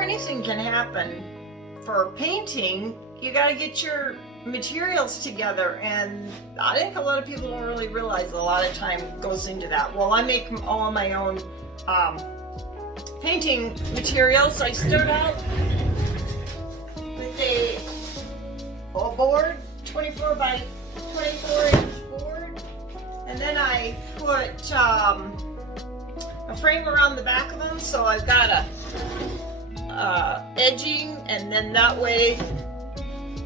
before anything can happen for painting, you got to get your materials together, and I think a lot of people don't really realize a lot of time goes into that. Well, I make all of my own painting materials. I start out with a board, 24 by 24 inch board, and then I put a frame around the back of them, so I've got a edging, and then that way,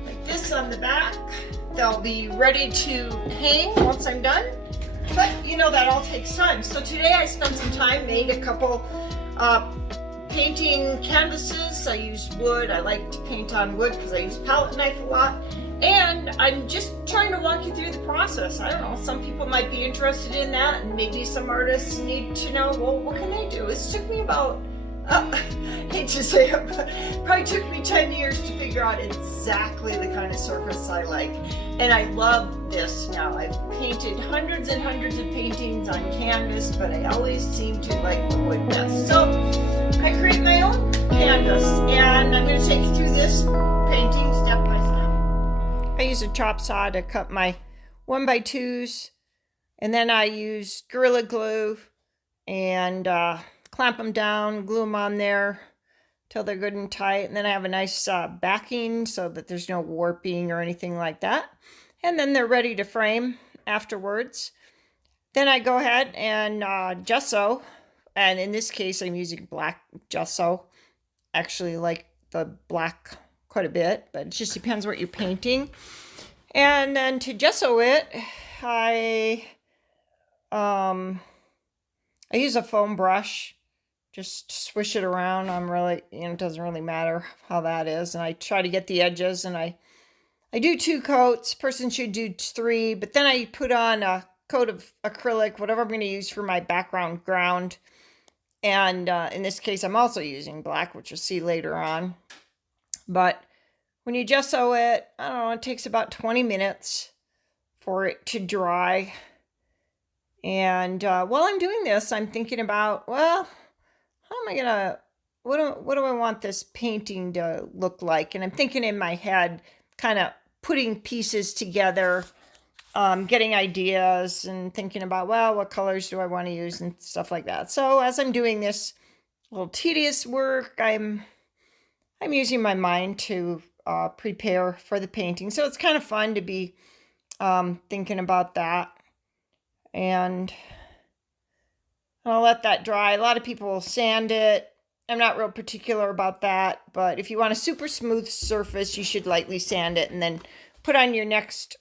like this on the back, they'll be ready to hang once I'm done. But you know, that all takes time. So today I spent some time, made a couple painting canvases. I used wood. I like to paint on wood because I use palette knife a lot. And I'm just trying to walk you through the process. I don't know, some people might be interested in that, and maybe some artists need to know, well, what can they do? This took me about, hate to say it, but probably took me 10 years to figure out exactly the kind of surface I like. And I love this now. I've painted hundreds and hundreds of paintings on canvas, but I always seem to like the wood best. So I create my own canvas, and I'm going to take you through this painting step by step. I use a chop saw to cut my 1x2s, and then I use Gorilla Glue and clamp them down, glue them on there till they're good and tight, and then I have a nice backing so that there's no warping or anything like that, and then they're ready to frame afterwards. Then I go ahead and gesso, and in this case I'm using black gesso. Actually like the black quite a bit, but it just depends what you're painting. And then to gesso it, I use a foam brush, just swish it around. I'm really, it doesn't really matter how that is. And I try to get the edges, and I do 2 coats. Person should do 3, but then I put on a coat of acrylic, whatever I'm going to use for my background ground. And in this case, I'm also using black, which you'll see later on. But when you gesso it, I don't know, it takes about 20 minutes for it to dry. And while I'm doing this, I'm thinking about, well, how am I gonna, what do I want this painting to look like? And I'm thinking in my head, kind of putting pieces together, getting ideas and thinking about, well, what colors do I want to use and stuff like that. So as I'm doing this little tedious work, I'm using my mind to prepare for the painting. So it's kind of fun to be thinking about that. And I'll let that dry. A lot of people sand it. I'm not real particular about that, but if you want a super smooth surface, you should lightly sand it and then put on your next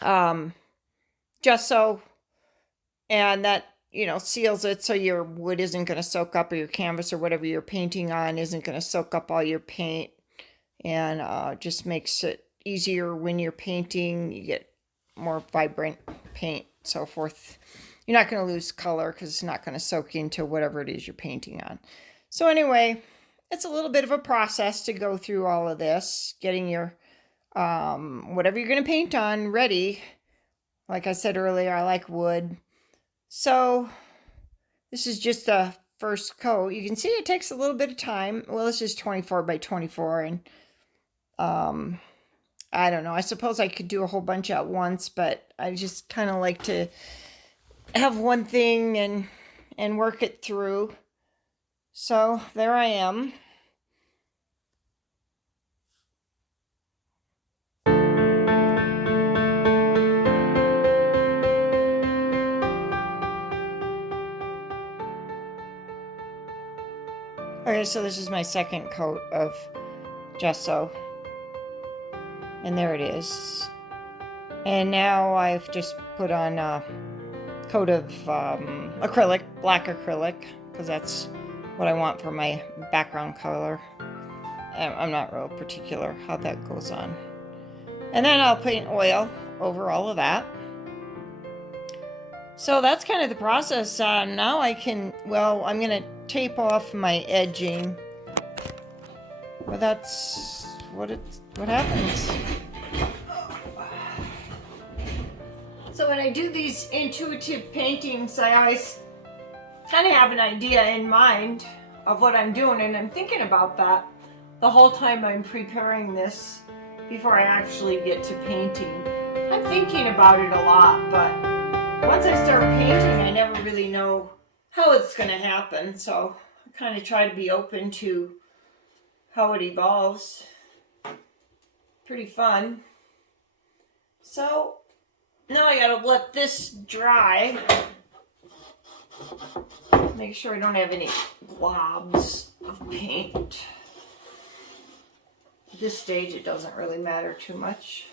gesso, and that, seals it so your wood isn't going to soak up, or your canvas or whatever you're painting on isn't going to soak up all your paint, and just makes it easier when you're painting. You get more vibrant paint, so forth. You're not going to lose color because it's not going to soak into whatever it is you're painting on. So anyway, it's a little bit of a process to go through all of this, getting your whatever you're going to paint on ready. Like I said earlier, I like wood. So this is just the first coat. You can see it takes a little bit of time. Well, this is 24 by 24, and I don't know. I suppose I could do a whole bunch at once, but I just kind of like to have one thing and work it through. So there I am. Okay, so this is my second coat of gesso. And there it is. And now I've just put on a coat of acrylic, black acrylic, because that's what I want for my background color. I'm not real particular how that goes on. And then I'll paint oil over all of that. So that's kind of the process. Now I can, well, I'm going to tape off my edging. Well, that's what happens. So when I do these intuitive paintings, I always kind of have an idea in mind of what I'm doing, and I'm thinking about that the whole time I'm preparing this before I actually get to painting. I'm thinking about it a lot, but once I start painting, I never really know how it's going to happen, so I kind of try to be open to how it evolves. Pretty fun. So now I gotta let this dry. Make sure I don't have any globs of paint. At this stage, it doesn't really matter too much.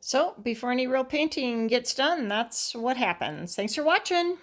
So before any real painting gets done, that's what happens. Thanks for watching.